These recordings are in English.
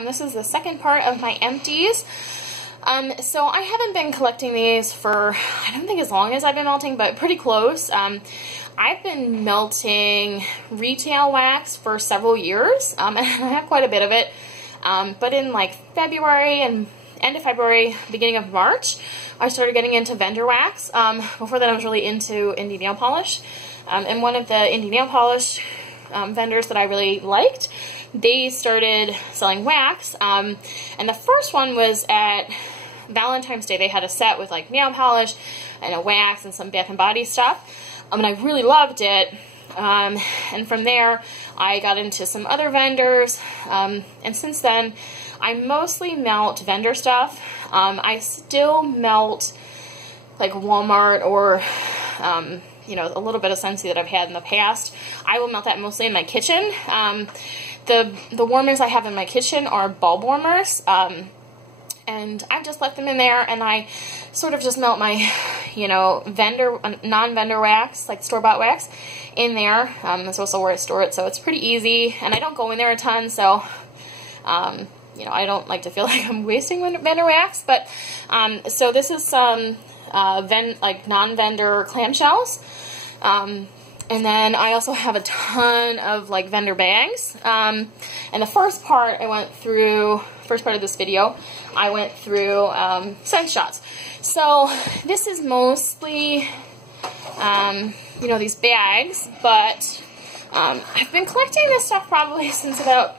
This is the second part of my empties. So I haven't been collecting these for, I don't think as long as I've been melting, but pretty close. I've been melting retail wax for several years, and I have quite a bit of it. But in like February and end of February, beginning of March, I started getting into vendor wax. Before that I was really into indie nail polish. And one of the indie nail polish vendors that I really liked, they started selling wax. And the first one was at Valentine's Day. They had a set with like nail polish and a wax and some Bath and Body stuff. And I really loved it. And from there, I got into some other vendors. And since then, I mostly melt vendor stuff. I still melt like Walmart or, you know, a little bit of Scentsy that I've had in the past. I will melt that mostly in my kitchen. The warmers I have in my kitchen are bulb warmers. And I've just left them in there, and I sort of just melt my, you know, non-vendor wax, like store-bought wax, in there. That's also where I store it, so it's pretty easy, and I don't go in there a ton, so, you know, I don't like to feel like I'm wasting vendor wax, but, so this is some, like, non-vendor clamshells, and then I also have a ton of, like, vendor bags, and the first part of this video, I went through scent shots. So this is mostly, you know, these bags, but I've been collecting this stuff probably since about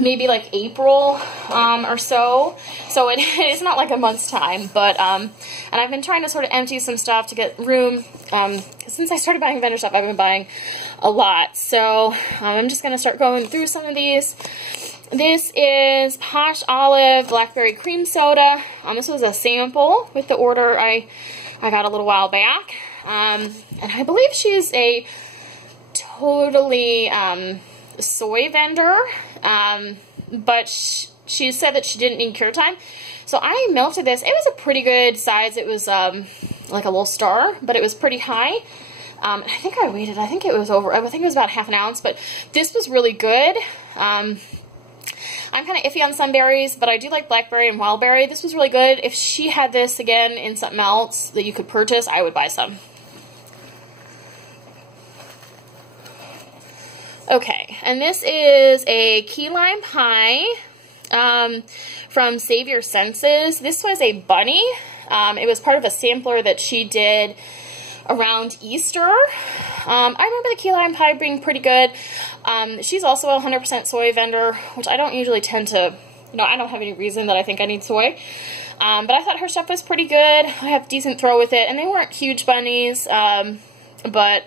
maybe like April or so. So it's not like a month's time, but and I've been trying to sort of empty some stuff to get room. Since I started buying vendor stuff, I've been buying a lot. So I'm just gonna start going through some of these. This is Posh Olive Blackberry Cream Soda. This was a sample with the order I got a little while back. And I believe she's a totally soy vendor, but she said that she didn't need cure time. So I melted this. It was a pretty good size. It was like a little star, but it was pretty high. I think I weighed it. I think it was about half an ounce, but this was really good. I'm kind of iffy on sunberries, but I do like blackberry and wildberry. This was really good. If she had this again in something else that you could purchase, I would buy some. Okay, and this is a key lime pie from Save Your Senses. This was a bunny. It was part of a sampler that she did around Easter. I remember the key lime pie being pretty good. She's also a 100% soy vendor, which I don't usually tend to, you know, I don't have any reason that I think I need soy. But I thought her stuff was pretty good. I have decent throw with it, and they weren't huge bunnies. But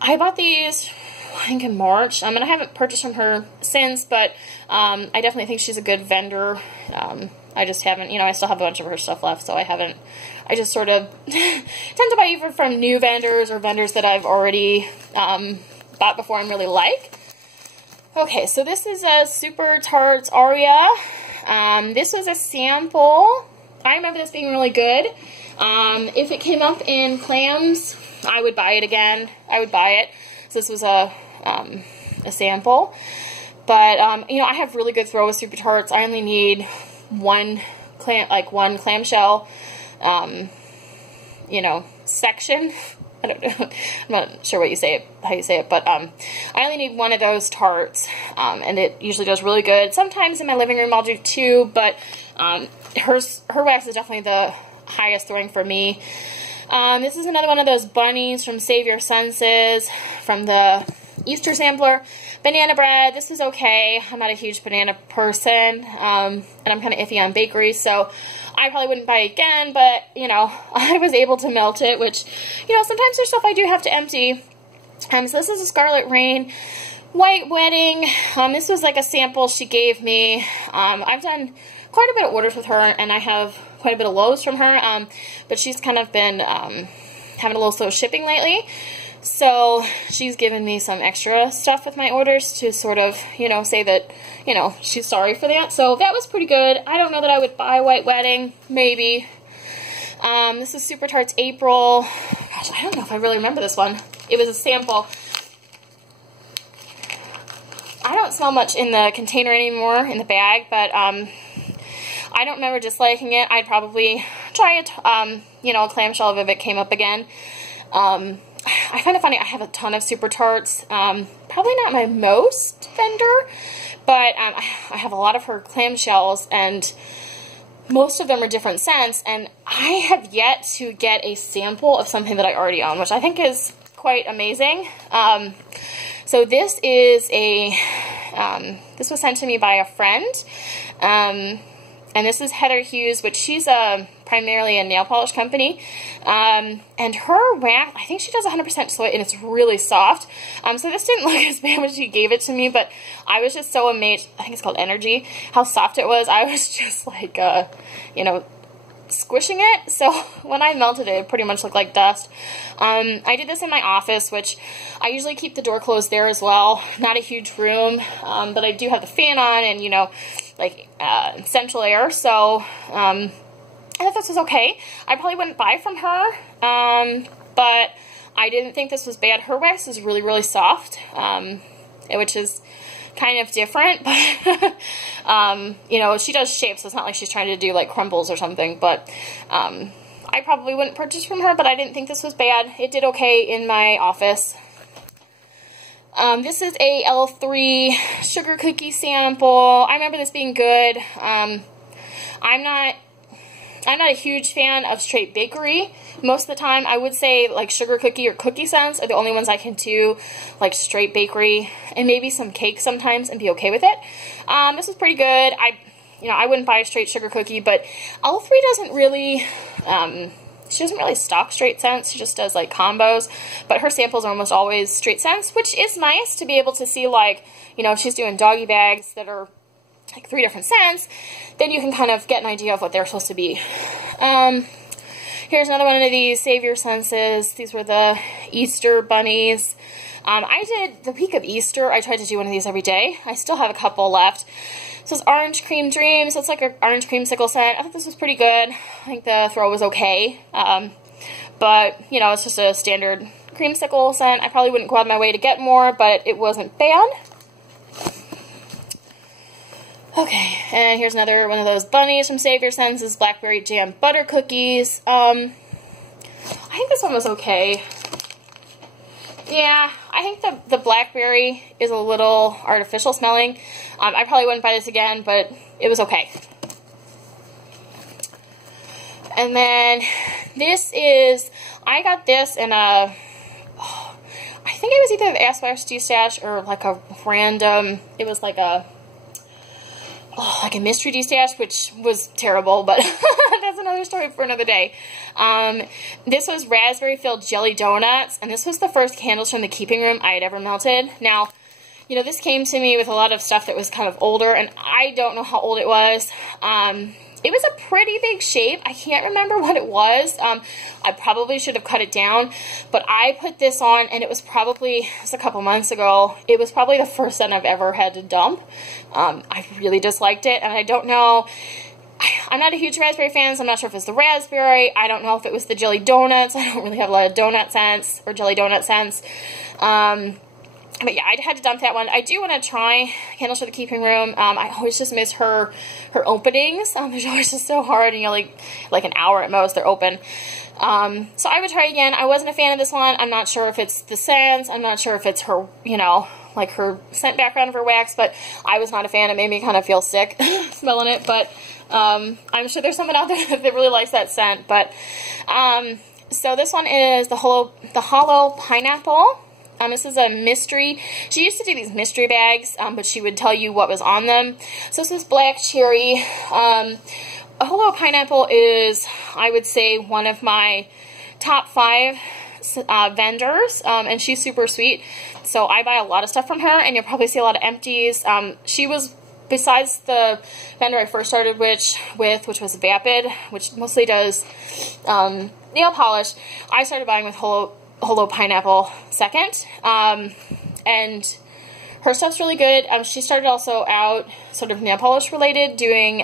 I bought these, I think in March. And I haven't purchased from her since, but I definitely think she's a good vendor. I just haven't, you know, I still have a bunch of her stuff left, so I just sort of tend to buy either from new vendors or vendors that I've already bought before and really like. Okay, so this is a Super Tarts Aria. This was a sample. I remember this being really good. If it came up in clams, I would buy it again. I would buy it. So this was a sample. But, you know, I have really good throw with Super Tarts. I only need one clamshell, you know, section. I don't know. I'm not sure how you say it, but I only need one of those tarts, and it usually does really good. Sometimes in my living room I'll do two, but her wax is definitely the highest throwing for me. This is another one of those bunnies from Save Your Senses from the Easter sampler. Banana bread, this was okay. I'm not a huge banana person, and I'm kind of iffy on bakery, so I probably wouldn't buy it again, but, you know, I was able to melt it, which, you know, sometimes there's stuff I do have to empty. So this is a Scarlet Rain White Wedding. This was like a sample she gave me. I've done quite a bit of orders with her, and I have quite a bit of lows from her, but she's kind of been having a little slow shipping lately. So she's given me some extra stuff with my orders to sort of, you know, say that, you know, she's sorry for that. So that was pretty good. I don't know that I would buy White Wedding. Maybe. This is Super Tarts April. Gosh, I don't know if I really remember this one. It was a sample. I don't smell much in the container anymore, in the bag, but I don't remember disliking it. I'd probably try it, you know, a clamshell if it came up again. I find it funny, I have a ton of Super Tarts. Probably not my most vendor, but I have a lot of her clamshells, and most of them are different scents, and I have yet to get a sample of something that I already own, which I think is quite amazing. So this is this was sent to me by a friend, and this is Heather Hughes, which she's primarily a nail polish company, and her wax, I think she does 100% soy, and it's really soft. So this didn't look as bad when she gave it to me, but I was just so amazed, I think it's called Energy, how soft it was. I was just like, you know, squishing it. So when I melted it, it pretty much looked like dust. I did this in my office, which I usually keep the door closed there as well. Not a huge room, but I do have the fan on and, you know, like central air. So I thought this was okay. I probably wouldn't buy from her, but I didn't think this was bad. Her wax is really, really soft, which is kind of different, but you know, she does shapes, so it's not like she's trying to do like crumbles or something, but I probably wouldn't purchase from her, but I didn't think this was bad. It did okay in my office. This is a L3 sugar cookie sample. I remember this being good. I'm not a huge fan of straight bakery. Most of the time, I would say like sugar cookie or cookie scents are the only ones I can do, like straight bakery, and maybe some cake sometimes and be okay with it. This is pretty good. You know, I wouldn't buy a straight sugar cookie, but L3 doesn't really, she doesn't really stock straight scents. She just does like combos, but her samples are almost always straight scents, which is nice to be able to see, like, you know, if she's doing doggy bags that are like 3 different scents, then you can kind of get an idea of what they're supposed to be. Here's another one of these Save Your Senses. These were the Easter bunnies. I did the week of Easter. I tried to do one of these every day. I still have a couple left. This is Orange Cream Dreams. It's like an orange creamsicle scent. I thought this was pretty good. I think the throw was okay. But, you know, it's just a standard creamsicle scent. I probably wouldn't go out of my way to get more, but it wasn't bad. Okay, and here's another one of those bunnies from Save Your Senses, Blackberry Jam Butter Cookies. I think this one was okay. Yeah, I think the blackberry is a little artificial smelling. I probably wouldn't buy this again, but it was okay. And then this is, I got this in a, I think it was either the Ass Wax D-Stash or like a random, it was like a, like a mystery D-Stash, which was terrible, but that's another story for another day. This was raspberry-filled jelly donuts, and this was the first candles from the keeping room I had ever melted. Now, you know, this came to me with a lot of stuff that was kind of older, and I don't know how old it was. It was a pretty big shape. I can't remember what it was. I probably should have cut it down, but I put this on, and it was a couple months ago. It was probably the first scent I've ever had to dump. I really disliked it, and I don't know. I'm not a huge raspberry fan, so I'm not sure if it's the raspberry. I don't know if it was the jelly donuts. I don't really have a lot of donut scents or jelly donut scents. But yeah, I had to dump that one. I do want to try Candles for the Keeping Room. I always just miss her openings. They're always just so hard, and you're like an hour at most they're open. So I would try again. I wasn't a fan of this one. I'm not sure if it's the scents. I'm not sure if it's her, you know, like her scent background of her wax, but I was not a fan. It made me kind of feel sick smelling it, but I'm sure there's someone out there that really likes that scent. But so this one is the Hollow Pineapple. This is a mystery. She used to do these mystery bags, but she would tell you what was on them. So this is Black Cherry. A Hollow Pineapple is, I would say, one of my top 5 vendors, and she's super sweet. So I buy a lot of stuff from her, and you'll probably see a lot of Empties. She was, besides the vendor I first started with, which was Vapid, which mostly does nail polish, I started buying with Hollow Pineapple second, and her stuff's really good. She started also out sort of nail polish related, doing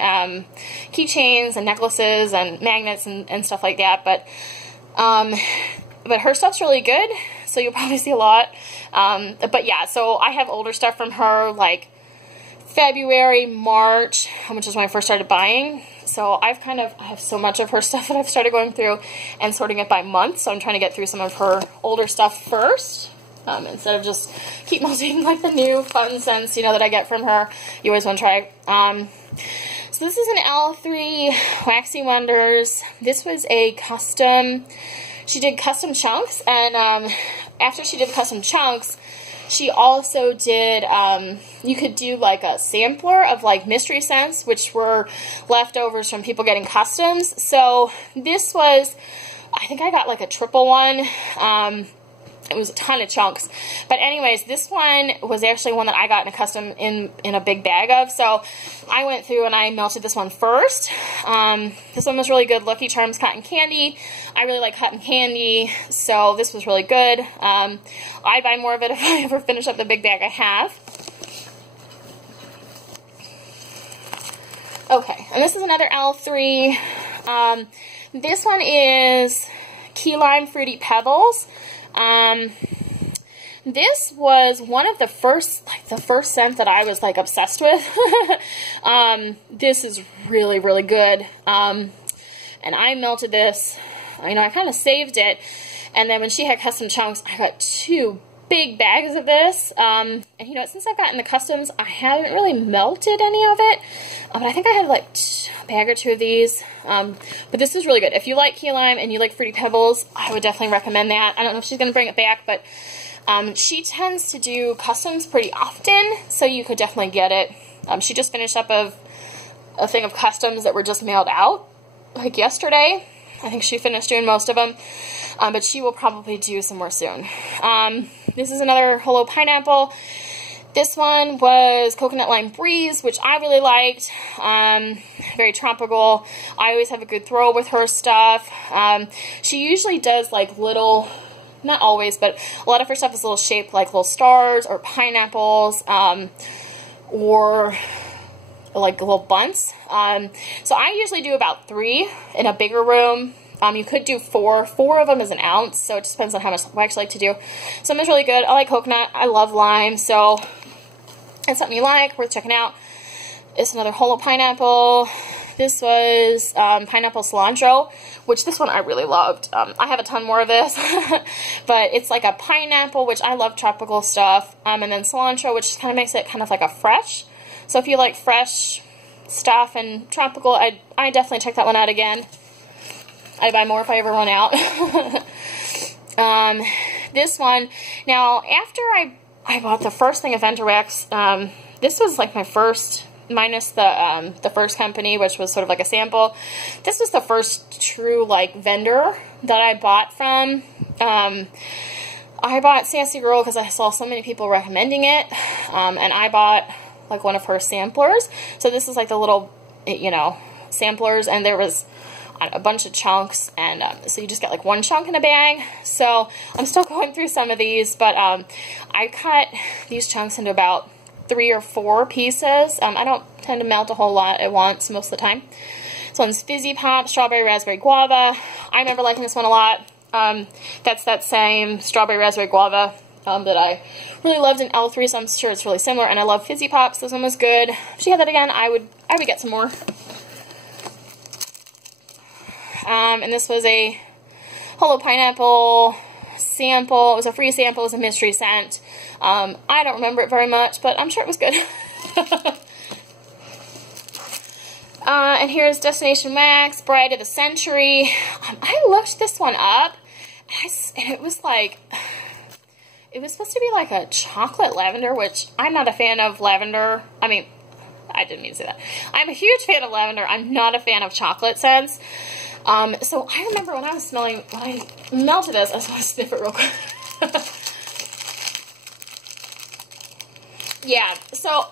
keychains and necklaces and magnets and stuff like that, but But her stuff's really good, so you'll probably see a lot. But yeah, so I have older stuff from her, like February, March, which is when I first started buying. So I have so much of her stuff that I've started going through and sorting it by month. So I'm trying to get through some of her older stuff first, instead of just keep melting like the new fun scents, you know, that I get from her. You always want to try. So this is an L3 Waxy Wonders. This was a custom, she did custom chunks, and after she did custom chunks, she also did, you could do like a sampler of like mystery scents, which were leftovers from people getting customs. So this was, I think I got like a triple one. It was a ton of chunks. But anyways, this one was actually one that I got in a custom in a big bag of. So I went through and I melted this one first. This one was really good. Lucky Charms Cotton Candy. I really like cotton candy, so this was really good. I'd buy more of it if I ever finish up the big bag I have. Okay, and this is another L3. This one is Key Lime Fruity Pebbles. This was one of the first, like the first scent that I was like obsessed with. This is really, really good. And I melted this, you know, I kind of saved it. And then when she had custom chunks, I got 2 big bags of this. And you know, since I've gotten the customs, I haven't really melted any of it. But I think I had like a bag or 2 of these. But this is really good. If you like key lime and you like Fruity Pebbles, I would definitely recommend that. I don't know if she's going to bring it back, but she tends to do customs pretty often, so you could definitely get it. She just finished up a thing of customs that were just mailed out, like yesterday. I think she finished doing most of them, but she will probably do some more soon. This is another Hello Pineapple. This one was Coconut Lime Breeze, which I really liked. Very tropical. I always have a good throw with her stuff. She usually does like little, not always, but a lot of her stuff is little shaped like little stars or pineapples, or like little bunts. So I usually do about 3 in a bigger room. You could do 4. 4 of them is an ounce, so it just depends on how much wax you like to do. Some is really good. I like coconut. I love lime, so it's something you like, worth checking out. It's another Hello Pineapple. This was Pineapple Cilantro, which this one I really loved. I have a ton more of this, but it's like a pineapple, which I love tropical stuff, and then cilantro, which kind of makes it kind of like a fresh. So if you like fresh stuff and tropical, I definitely check that one out again. I'd buy more if I ever run out. This one, now after I bought the first thing of vendor wax, this was like my first, minus the first company, which was sort of like a sample. This was the first true like vendor that I bought from. I bought Sassy Girl because I saw so many people recommending it, and I bought like one of her samplers. So this is like the little, you know, samplers, and there was a bunch of chunks, and so you just get like 1 chunk in a bag. So I'm still going through some of these, but I cut these chunks into about 3 or 4 pieces. I don't tend to melt a whole lot at once most of the time. This one's Fizzy Pop, Strawberry Raspberry Guava. I remember liking this one a lot. That's that same Strawberry Raspberry Guava that I really loved in L3, so I'm sure it's really similar. And I love Fizzy Pops. This one was good. If she had that again, I would get some more. And this was a Hello Pineapple sample. It was a free sample. It was a mystery scent. I don't remember it very much, but I'm sure it was good. And here's Destination Wax, Bride of the Century. I looked this one up, and it was like, it was supposed to be like a chocolate lavender, which I'm not a fan of lavender. I mean, I didn't mean to say that. I'm a huge fan of lavender. I'm not a fan of chocolate scents. So I remember when I was smelling, when I melted this, I just want to sniff it real quick. Yeah, so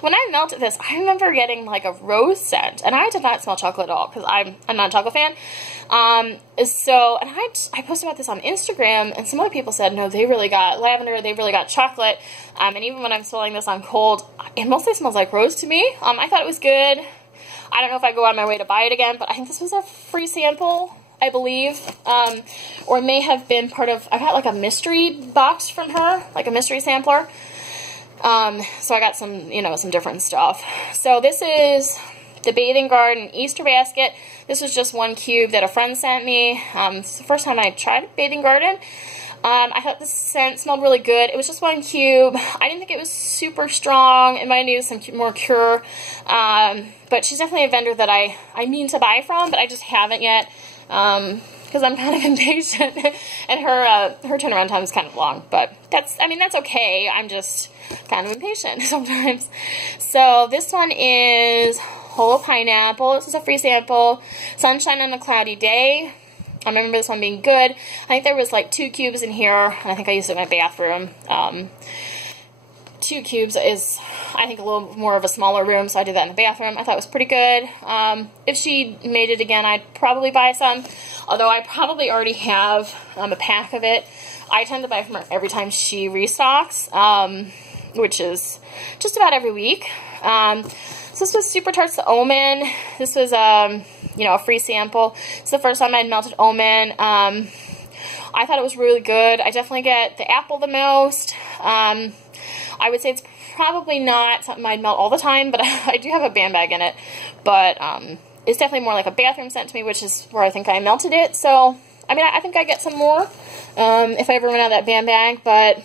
when I melted this, I remember getting like a rose scent, and I did not smell chocolate at all, because I'm not a chocolate fan. And I posted about this on Instagram, and some other people said, no, they really got lavender, they really got chocolate. And even when I'm smelling this on cold, it mostly smells like rose to me. I thought it was good. I don't know if I go on my way to buy it again, but I think this was a free sample. I believe, or may have been part of, I got like a mystery box from her, like a mystery sampler. So I got some, you know, some different stuff. So this is the Bathing Garden Easter basket. This was just one cube that a friend sent me. It's the first time I tried Bathing Garden. I thought this scent smelled really good. It was just one cube. I didn't think it was super strong. It might need some more cure. But she's definitely a vendor that I mean to buy from, but I just haven't yet. Because I'm kind of impatient. And her turnaround time is kind of long. But that's okay. I'm just kind of impatient sometimes. So this one is Whole Pineapple. This is a free sample. Sunshine on a Cloudy Day. I remember this one being good. I think there was like 2 cubes in here, and I think I used it in my bathroom. 2 cubes is, I think, a little more of a smaller room, so I did that in the bathroom. I thought it was pretty good. If she made it again, I'd probably buy some, although I probably already have a pack of it. I tend to buy from her every time she restocks, which is just about every week. So this was Super Tarts the Omen. This was, you know, a free sample. It's the first time I'd melted Omen. I thought it was really good. I definitely get the apple the most. I would say it's probably not something I'd melt all the time, but I do have a band bag in it. But it's definitely more like a bathroom scent to me, which is where I think I melted it. So, I mean, I think I get some more if I ever run out of that band bag. But,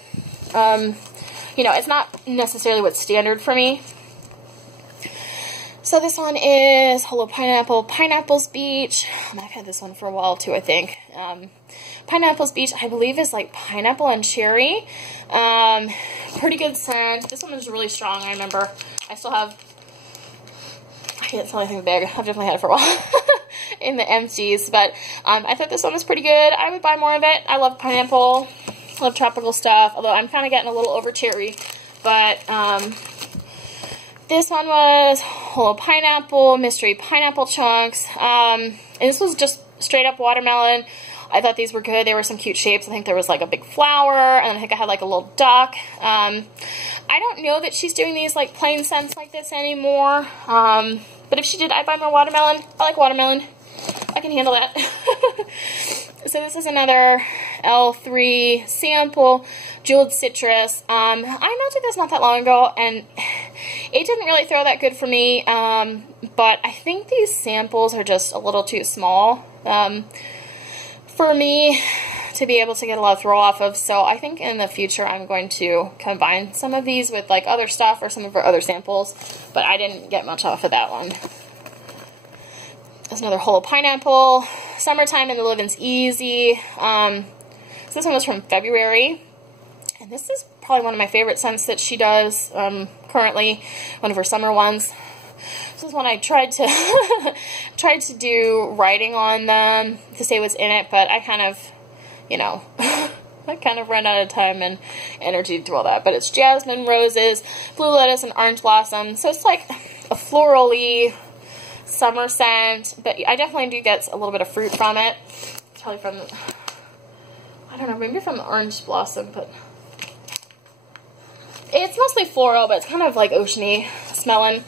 you know, it's not necessarily what's standard for me. So this one is Hello Pineapple, Pineapples Beach. I've had this one for a while too, I think. Pineapples Beach, I believe, is like pineapple and cherry. Pretty good scent. This one was really strong, I remember. I still have, I can't smell anything in the bag. I've definitely had it for a while in the Empties. But I thought this one was pretty good. I would buy more of it. I love pineapple. I love tropical stuff, although I'm kind of getting a little over cherry. But this one was Whole Pineapple, Mystery Pineapple Chunks. And this was just straight up watermelon. I thought these were good. They were some cute shapes. I think there was like a big flower, and I think I had like a little duck. I don't know that she's doing these like plain scents like this anymore. But if she did, I'd buy more watermelon. I like watermelon. I can handle that. So this is another L3 sample, Jeweled Citrus. I melted this not that long ago, and it didn't really throw that good for me. But I think these samples are just a little too small for me to be able to get a lot of throw off of. So I think in the future I'm going to combine some of these with like other stuff or some of our other samples. But I didn't get much off of that one. There's another Whole Pineapple, Summertime and the Living's Easy. So this one was from February. And this is probably one of my favorite scents that she does currently, one of her summer ones. This is one I tried to do writing on them to say what's in it, but I kind of, you know, I kind of ran out of time and energy to do all that. But it's Jasmine, Roses, Blue Lettuce, and Orange Blossom. So it's like a floral-y summer scent, but I definitely do get a little bit of fruit from it. It's probably from, I don't know, maybe from the Orange Blossom, but it's mostly floral, but it's kind of like oceany smelling.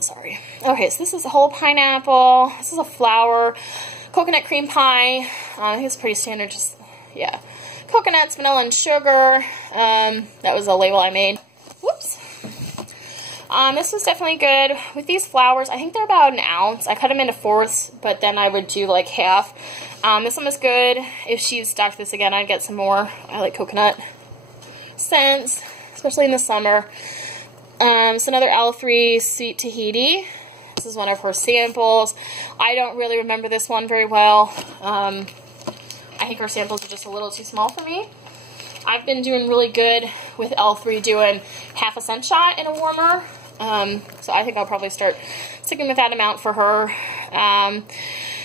Sorry. Okay, so this is a Whole Pineapple. This is a flower. Coconut cream pie. I think it's pretty standard, just, yeah. Coconuts, vanilla, and sugar. That was a label I made. Whoops. This was definitely good. With these flowers, I think they're about an ounce. I cut them into fourths, but then I would do like half. This one was good. If she stocked this again, I'd get some more. I like coconut scents, especially in the summer. It's another L3 Sweet Tahiti. This is one of her samples. I don't really remember this one very well. I think her samples are just a little too small for me. I've been doing really good with L3 doing half a scent shot in a warmer. So I think I'll probably start sticking with that amount for her.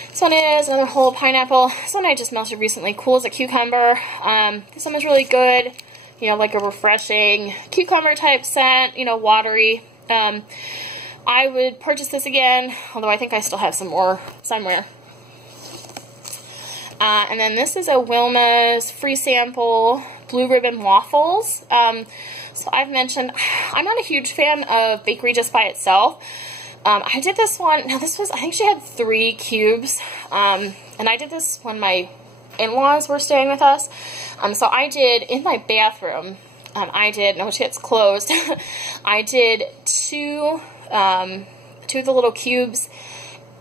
This one is another Whole Pineapple. This one I just melted recently. Cool as a Cucumber. This one is really good. You know, like a refreshing cucumber type scent, you know, watery. I would purchase this again, although I think I still have some more somewhere. And then this is a Wilma's free sample Blue Ribbon Waffles. So I've mentioned, I'm not a huge fan of bakery just by itself. I did this one, now this was, I think she had 3 cubes, and I did this when my in-laws were staying with us. So I did, in my bathroom, now she gets closed, I did 2 of the little cubes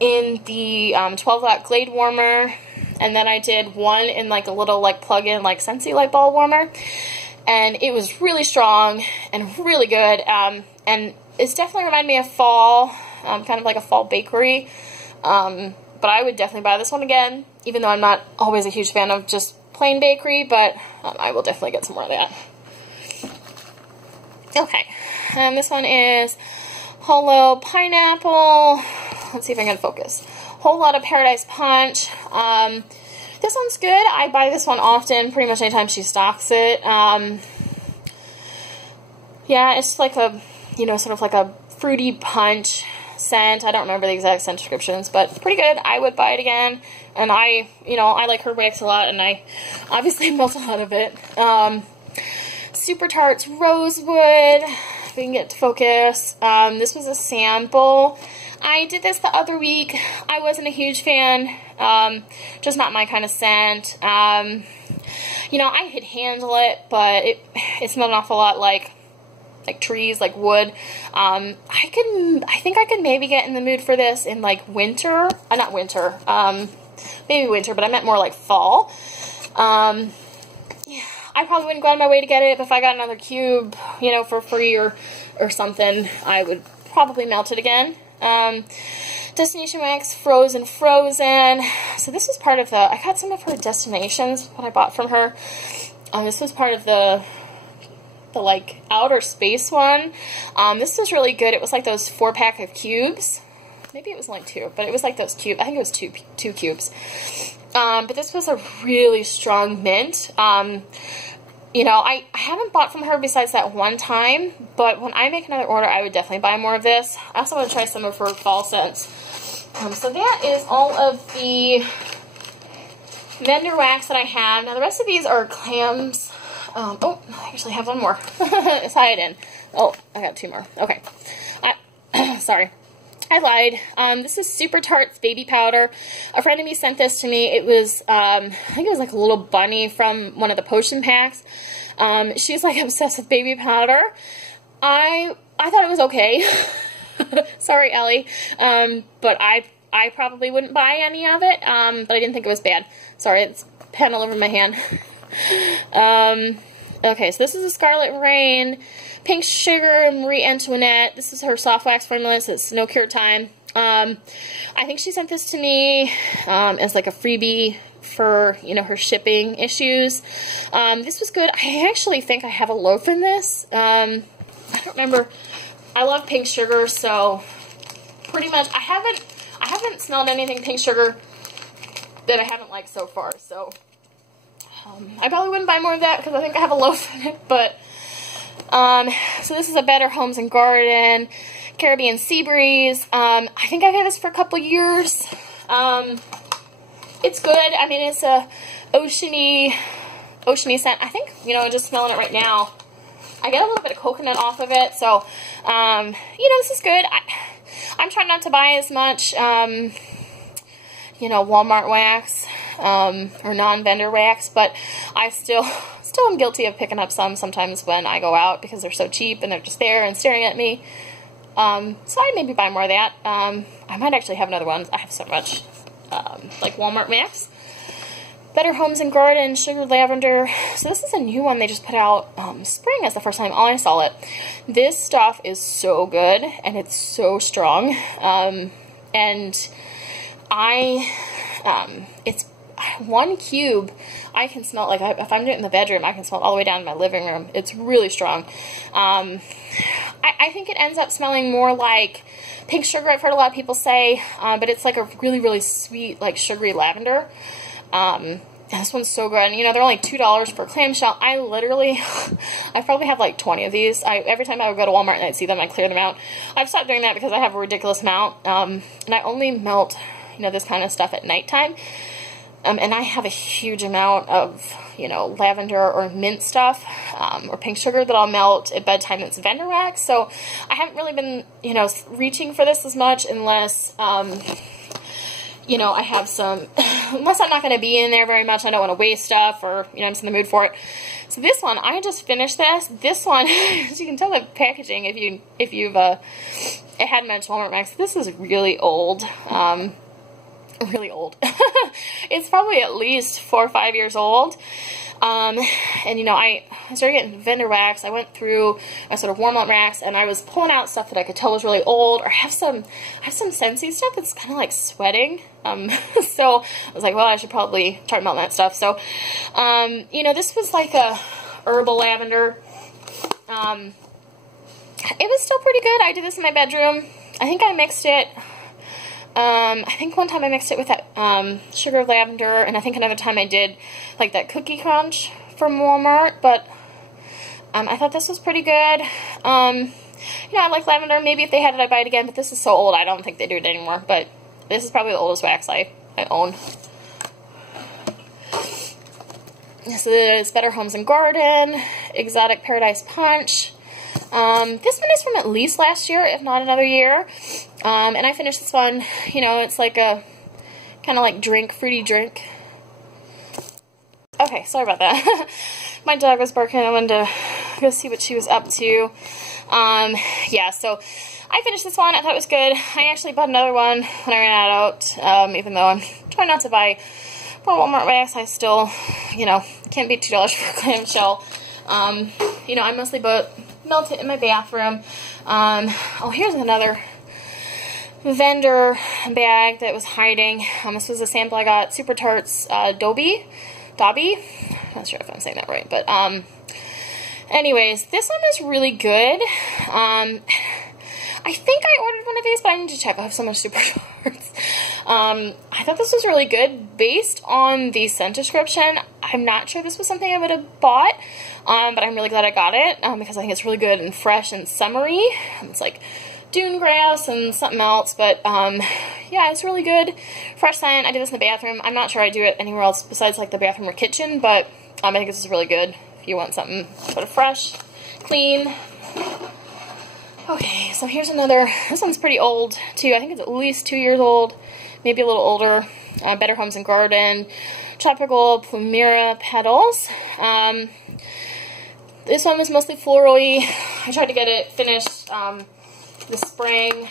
in the 12-watt Glade warmer, and then I did 1 in like a little like plug-in like Scentsy light bulb warmer, and it was really strong and really good, and it's definitely reminded me of fall, kind of like a fall bakery, but I would definitely buy this one again, even though I'm not always a huge fan of just plain bakery, but I will definitely get some more of that. Okay, and this one is Hollow Pineapple. Let's see if I can focus. Whole Lot of Paradise Punch. This one's good. I buy this one often, pretty much anytime she stocks it. Yeah, it's like a, you know, sort of like a fruity punch scent. I don't remember the exact scent descriptions, but pretty good. I would buy it again. And I, you know, I like her wax a lot, and I obviously melt a lot of it. Super Tarts Rosewood. If we can get to focus. This was a sample. I did this the other week. I wasn't a huge fan. Just not my kind of scent. You know, I could handle it, but it smelled an awful lot like trees, like wood. I think I could maybe get in the mood for this in like winter. Not winter. Maybe winter, but I meant more like fall. Yeah, I probably wouldn't go out of my way to get it, but if I got another cube, you know, for free or something, I would probably melt it again. Destination Wax Frozen. So this was part of the, I got some of her Destinations, what I bought from her. This was part of the like outer space one. This was really good. It was like those 4-pack of cubes. Maybe it was only 2, but it was like those cubes. I think it was two cubes. But this was a really strong mint. You know, I haven't bought from her besides that one time, but when I make another order, I would definitely buy more of this. I also want to try some of her fall scents. So that is all of the vendor wax that I have. Now, the rest of these are clams. Oh, I actually have one more. It's hiding. Oh, I got 2 more. Okay. Sorry. I lied. This is Super Tarts Baby Powder. A friend of me sent this to me. It was, I think it was like a little bunny from one of the potion packs. She's like obsessed with baby powder. I thought it was okay. Sorry, Ellie. But I probably wouldn't buy any of it. But I didn't think it was bad. Sorry, it's pen all over my hand. Okay, so this is a Scarlet Rain, Pink Sugar, Marie Antoinette. This is her soft wax formula, so it's no cure time. I think she sent this to me as like a freebie for, you know, her shipping issues. This was good. I actually think I have a loaf in this. I don't remember. I love Pink Sugar, so pretty much I haven't smelled anything Pink Sugar that I haven't liked so far, so I probably wouldn't buy more of that because I think I have a loaf in it, but so this is a Better Homes and Garden Caribbean Sea Breeze. I think I've had this for a couple years. It's good. I mean, it's a oceany scent. I think, you know, just smelling it right now, I get a little bit of coconut off of it, so you know, this is good. I'm trying not to buy as much you know, Walmart wax or non-vendor wax, but I still am guilty of picking up some sometimes when I go out because they're so cheap and they're just there and staring at me. So I'd maybe buy more of that. I might actually have another one. I have so much like Walmart wax. Better Homes and Garden Sugar Lavender. So this is a new one they just put out. Spring is the first time I saw it. This stuff is so good and it's so strong. And it's 1 cube. I can smell, like, if I'm doing it in the bedroom, I can smell it all the way down to my living room. It's really strong. I think it ends up smelling more like Pink Sugar, I've heard a lot of people say, but it's like a really, really sweet, like, sugary lavender. And this one's so good. And, you know, they're only $2 per clamshell. I literally, I probably have like 20 of these. Every time I would go to Walmart and I'd see them, I'd clear them out. I've stopped doing that because I have a ridiculous amount. And I only melt, you know, this kind of stuff at nighttime. And I have a huge amount of, you know, lavender or mint stuff, or pink sugar that I'll melt at bedtime. It's vendor wax. So I haven't really been, you know, reaching for this as much unless, you know, I have some, unless I'm not going to be in there very much. I don't want to waste stuff, or, you know, I'm just in the mood for it. So this one, I just finished this. This one, as you can tell the packaging, if you've had much Walmart Max, this is really old. Really old. It's probably at least 4 or 5 years old. And you know, I started getting vendor wax. I went through a sort of Walmart Max, and I was pulling out stuff that I could tell was really old, or I have some Scentsy stuff that's kind of like sweating. So I was like, well, I should probably start melting that stuff. So, you know, this was like a herbal lavender. It was still pretty good. I did this in my bedroom. I think I mixed it. I think one time I mixed it with that sugar of lavender, and I think another time I did like that cookie crunch from Walmart, but I thought this was pretty good. You know, I like lavender. Maybe if they had it, I'd buy it again, but this is so old, I don't think they do it anymore, but this is probably the oldest wax I own. This is Better Homes and Garden, Exotic Paradise Punch. This one is from at least last year, if not another year. And I finished this one, you know, it's like a kind of like fruity drink. Okay, sorry about that. My dog was barking. I wanted to go see what she was up to. Yeah, so I finished this one. I thought it was good. I actually bought another one when I ran out, even though I'm trying not to buy more Walmart wax. I still, you know, can't beat $2 for a clamshell. You know, I mostly melt it in my bathroom. Oh, here's another vendor bag that was hiding. This was a sample I got, Super Tarts Dobby. Not sure if I'm saying that right, but anyways, this one is really good. I think I ordered one of these, but I need to check. I have so much Super Tarts. I thought this was really good. Based on the scent description, I'm not sure this was something I would have bought, but I'm really glad I got it, because I think it's really good and fresh and summery. It's like dune grass and something else, but yeah, it's really good. Fresh scent. I did this in the bathroom. I'm not sure I do it anywhere else besides like the bathroom or kitchen, but I think this is really good if you want something sort of fresh, clean. Okay, so here's another. This one's pretty old too. I think it's at least 2 years old, maybe a little older. Better Homes and Garden, Tropical Plumera Petals. This one was mostly florally. I tried to get it finished this spring.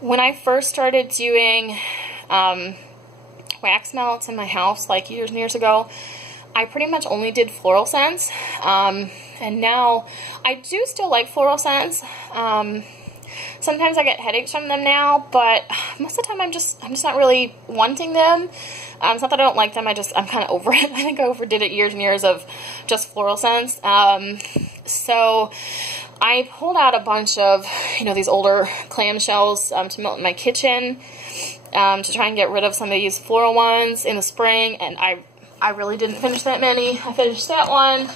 When I first started doing wax melts in my house, like years and years ago, I pretty much only did floral scents. And now I do still like floral scents. Sometimes I get headaches from them now, but most of the time I'm just not really wanting them. It's not that I don't like them, I'm kind of over it. I think I overdid it years and years of just floral scents. So I pulled out a bunch of, you know, these older clamshells to melt in my kitchen, to try and get rid of some of these floral ones in the spring, and I really didn't finish that many. I finished that one.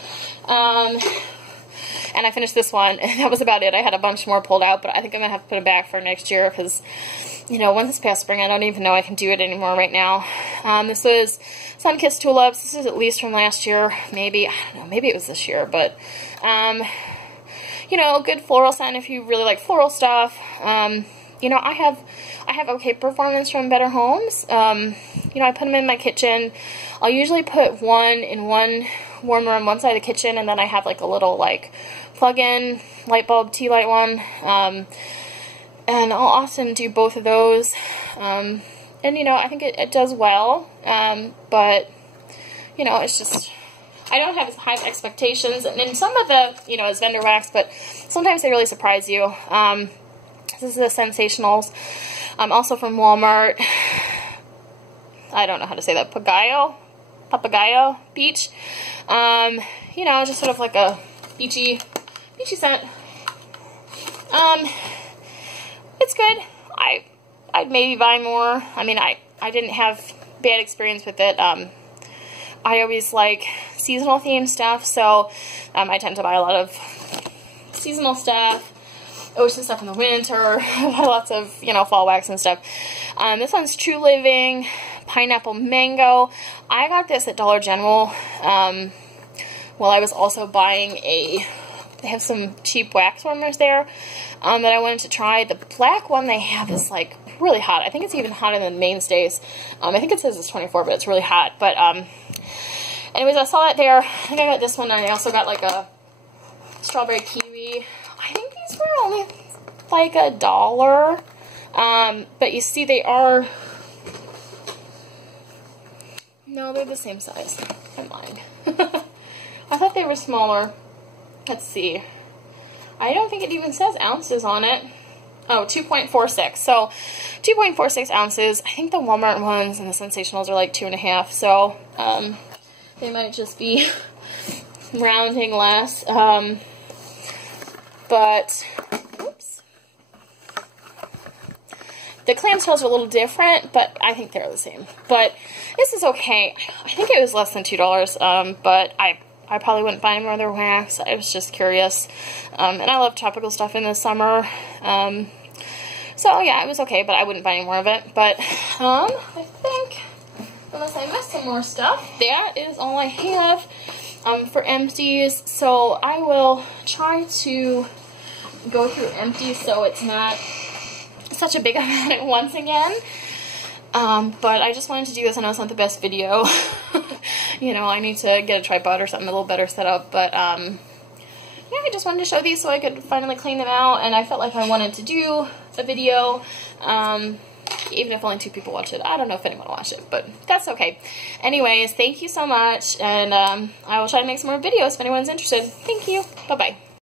And I finished this one, and that was about it. I had a bunch more pulled out, but I think I'm going to have to put it back for next year, because, you know, once it's past spring, I don't even know I can do it anymore right now. This was Sun-Kissed Tulips. This is at least from last year, maybe. I don't know, maybe it was this year, but, you know, good floral scent if you really like floral stuff. You know, I have okay performance from Better Homes. You know, I put them in my kitchen. I'll usually put one in one warmer on one side of the kitchen, and then I have like a little like plug-in light bulb tea light one. And I'll often do both of those. And you know, I think it does well. But you know, it's just, I don't have as high expectations. And then some of the, you know, is vendor wax, but sometimes they really surprise you. This is the Sensationals. Also from Walmart. I don't know how to say that. Papagayo Beach. You know, just sort of like a beachy scent. It's good. I'd maybe buy more. I mean, I didn't have bad experience with it. I always like seasonal themed stuff, so I tend to buy a lot of seasonal stuff. Ocean stuff in the winter. Lots of, you know, fall wax and stuff. This one's True Living pineapple mango. I got this at Dollar General while I was also buying they have some cheap wax warmers there that I wanted to try. The black one they have is like really hot. I think it's even hotter than mainstays. I think it says it's 24, but it's really hot. But anyways, I saw that there. I think I got this one, and I also got like a strawberry kiwi. I think these were only like $1. But you see they are, no, they're the same size. I'm lying. I thought they were smaller. Let's see. I don't think it even says ounces on it. Oh, 2.46. So 2.46 ounces. I think the Walmart ones and the Sensationals are like 2.5. So they might just be rounding less. But oops. The Clamshells are a little different, but I think they're the same. But this is okay. I think it was less than $2. But I probably wouldn't buy any more of their wax. I was just curious. And I love tropical stuff in the summer. So yeah, it was okay, but I wouldn't buy any more of it. But I think, unless I missed some more stuff, that is all I have for Empties. So I will try to go through Empties so it's not such a big amount at once again. But I just wanted to do this. I know it's not the best video. You know, I need to get a tripod or something a little better set up. But yeah, I just wanted to show these so I could finally clean them out. And I felt like I wanted to do a video. Even if only 2 people watch it. I don't know if anyone will watch it, but that's okay. Anyways, thank you so much. And I will try to make some more videos if anyone's interested. Thank you. Bye-bye.